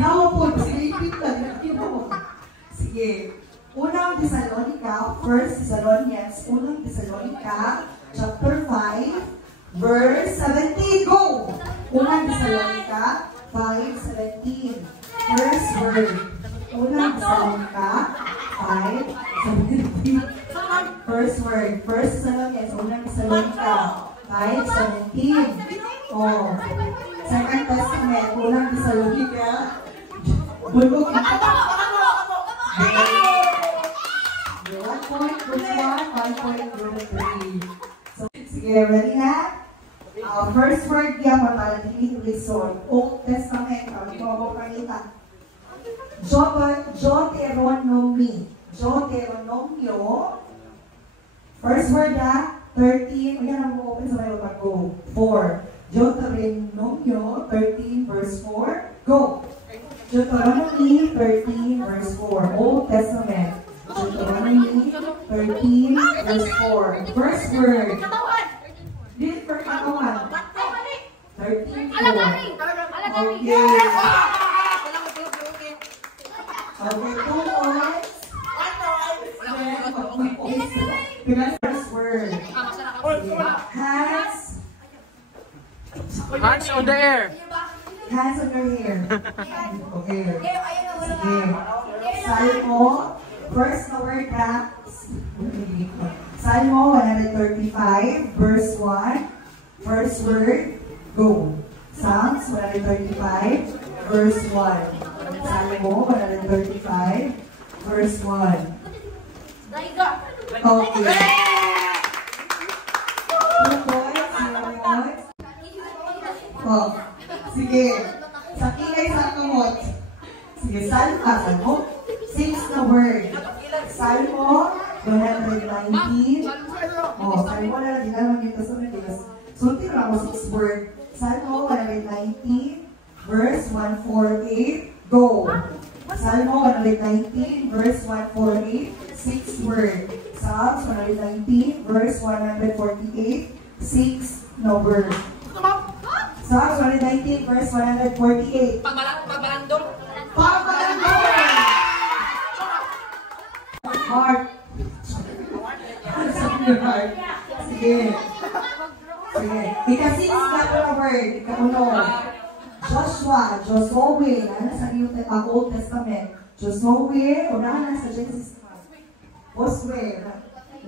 Ginawa po. Sige, ipit lang. Ginawa. Sige. Unang Thessalonica, 1 Thessalonians, Unang Thessalonica, chapter 5, verse 17. Go! Unang Thessalonica, 5:17. First word. Unang Thessalonica, 5:17. First word. First Thessalonians, Unang Thessalonica, 5:17. Oh. Second Testament, Unang Thessalonica. Bulog. 1 point, group 1, 1 point, group 3. So, sige, ready na? First word niya, mapalating resort. Old Testament, ito mo pakita. Deuteronomy. Deuteronomio. First word na, 13. Ayan ang open sa may go. 4. Deuteronomio 13 verse 4. Go! Deuteronomy 13 verse 4. Old Testament. Deuteronomy 13 verse 4. First word. Dito for katawan. 13 4. Okay. Okay, 2 points. First word. Hands on the air. Hands on your hair. Okay. Sige. Salmo. First na word na. Salmo 135, verse 1. First word. Go. Psalms 135, verse 1. Salmo 135, verse 1. Okay. 2 points. 0 points. Oh, sige. Sa kilay sa kamot. Sige, Salmo. 6 na word. Salmo 119. Oh, Salmo na lang naman dito sa mga. So, tira mo 6 word. Salmo 119, verse 148. Go. Salmo 119, verse 148. 6 word. Psalms 119, verse 148. 6 no word. Psalms 119, verse 148. Pagbalandong. Pagbalandong! Heart. Heart. Sige. Sige. Ika-6 na po na word. Ika-uno. Joshua. Josue. Ano sa Old Testament? Josue. Unahan na sa Genesis. Josue.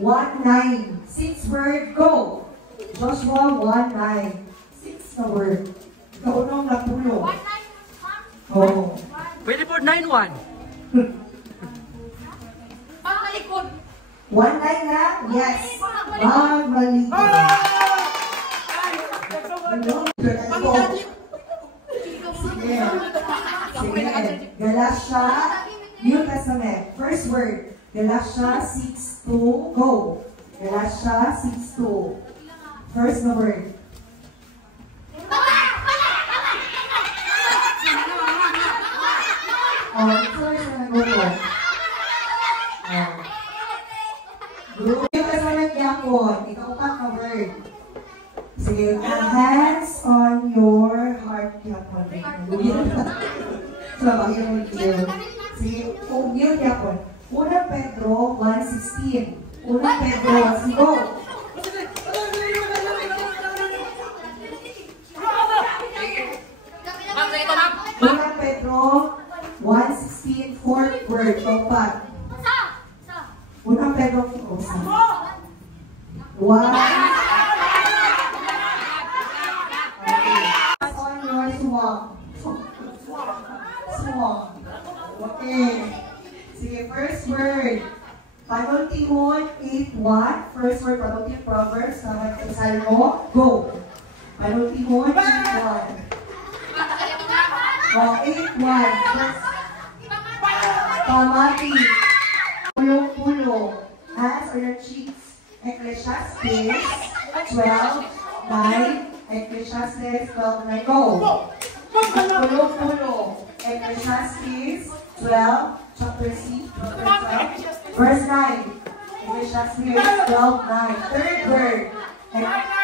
1:9. 6 word. Go. Joshua 1:9. 6 na word. Ika-unong na pulo. Oh. Pwede po 9-1. 1:9 na? Yes. Magmaligid. Sige. Sige. Galatia, New Testament. First word. Galatia 6:2. Go. Galatia 6:2. First na word. Oh, first na word. Group yung kasalat yapon. Ika-upat na word. Sige, hands on your heart yapon. Sabagay mo dito. Sige, yun yapon. Unang Pedro 1:16. Unang Pedro 1:16. Go! Unang Pedro 1:16. Fourth word. Ika-upat. Unang Pedro 1. On your swamp. Swamp. Okay. Sige, first word. Panultimon 8:1. First word, Panultimon Proverbs. Naman sa Salmo. Go. Panultimon 8:1. Oh, 8:1. Pamati. Pulo-pulo. Hands on your cheeks. Ecclesiastes 12:9. Ecclesiastes 12:9. Go. Pulo-pulo. Ecclesiastes 12, chapter 6, chapter 12, verse 9. Ecclesiastes 12:9. Third word. 12:9.